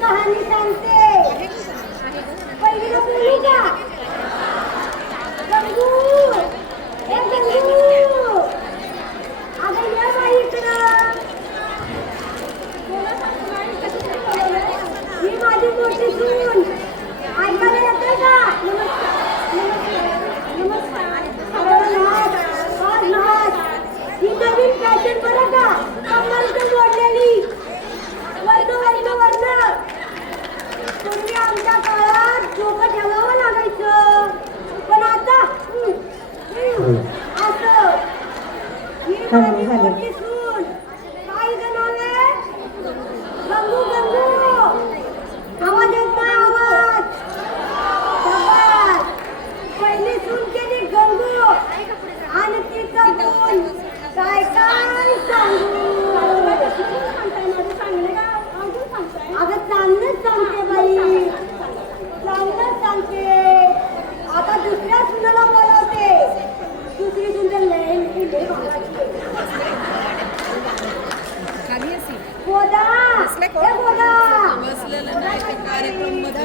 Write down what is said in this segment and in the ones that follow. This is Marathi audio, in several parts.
कहाणी सांगते पहिलीला बोलू का गंगू ए गंगू अगं ये बाई इकडं ही माझी मोठी सून ऐकायला येते का ही नवीन फॅशन बरं का कमरचं जोडलेली वर्ण वर्ण वर्ण पूर्वी आमच्या काळात डोकं ठेवावं लागायचं. पण आता असं. ही माझी मोठी सून काय गं नाव आहे गंगू गंगू आवाज येत नाही आवाज शाबास. पहिली सून केली गंगू आणि तिचं गुण काय काय सांगू अगं चांगलंच सांगते बाई चांगलंच सांगते आता दुसऱ्या सुनाला बोलावते दुसरी सून तर लय लय भावाची आहे. गोदा ए गोदा ये बाई,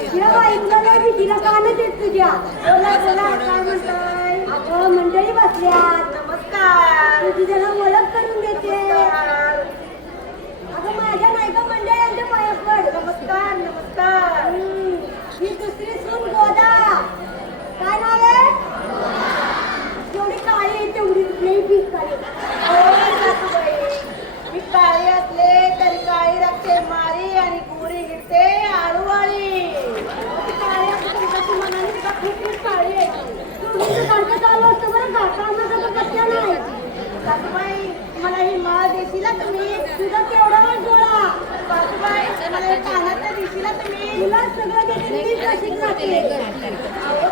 तुला कानच आहेत तुझ्या? बोला बोला काय म्हणताय? अगं मंडळी बसल्यात नमस्कार तुझी जरा ओळख करून देते अगं माझ्या नाही का मंडळींच्या पाया पड नमस्कार नमस्कार ही दुसरी सून गोदा काय नाव आहे जेवढी काळी आहे तेवढी लई पीक काळी मी काळी असले तरी काळी रक्ते मारी आणि ते आळूवाळी खूप खूप काळी आहे तुमचं चालू असतं बरं का तर नाही. सासूबाई मला ही माळ देशील तुम्ही? तुझा केवढा वेळ डोळा सासूबाई मला हे कानातल्या देशील तुम्ही? तुला सगळं देते मी कशी अहो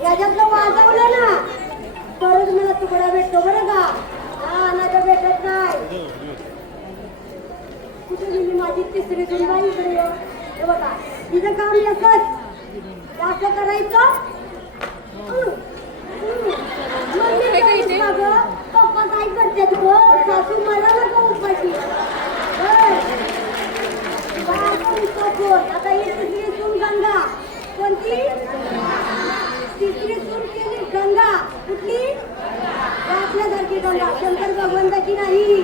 याच्यातलं वाजवलं ना तरच मला तुकडा भेटतो बरं का हा तर भेटत नाही. कुठे गेली माझी तिसरी सुनबाई इकडे ये. हे बघा तिचं काम एकच. ते असं करायचं. हं, हं. पप्पा काय करतात गं? सासू मला नका उपाशी. होय. काय आपण इतकं आता ही तिसरी सून गंगा. कोणती? तिसरी सून केली गंगा. कुठली? आपल्यासारखी गंगा. शंकर भगवंताची नाही.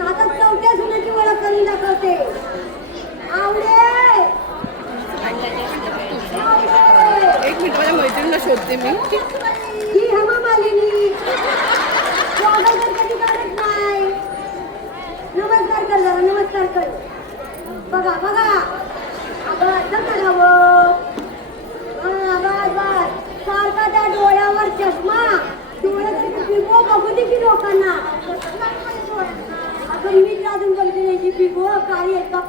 आता चौथ्या सुनाची ओळख करून दाखवते. आवडे. एक मिनिट माझ्या मैत्रिणीला शोधते मी. ही हेमा मालिनी. स्वागत कधी करत नाही. नमस्कार कर जरा नमस्कार कर. बघा बघा. बघू दे की लोकांना. आपण मीच अजून बघते नाही की पिगो काळी आहेत का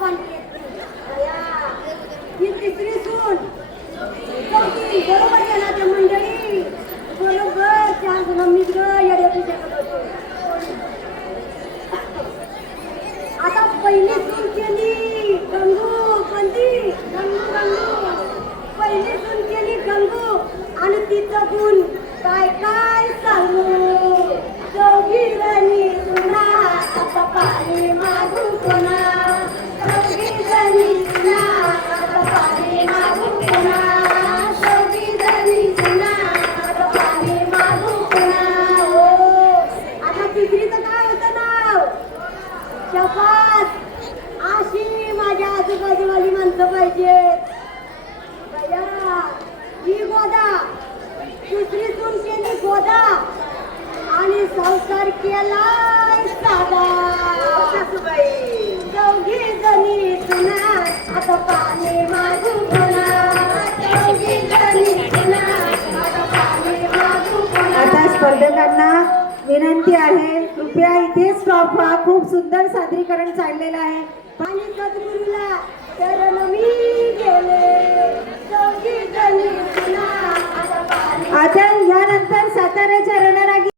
आता पाणी मागू स्पर्धकांना विनंती आहे कृपया इथे स्टॉप हा खूप सुंदर सादरीकरण चाललेलं आहे. पाणी सद्गुरूला चरण मी गेले. आता यानंतर साताऱ्याच्या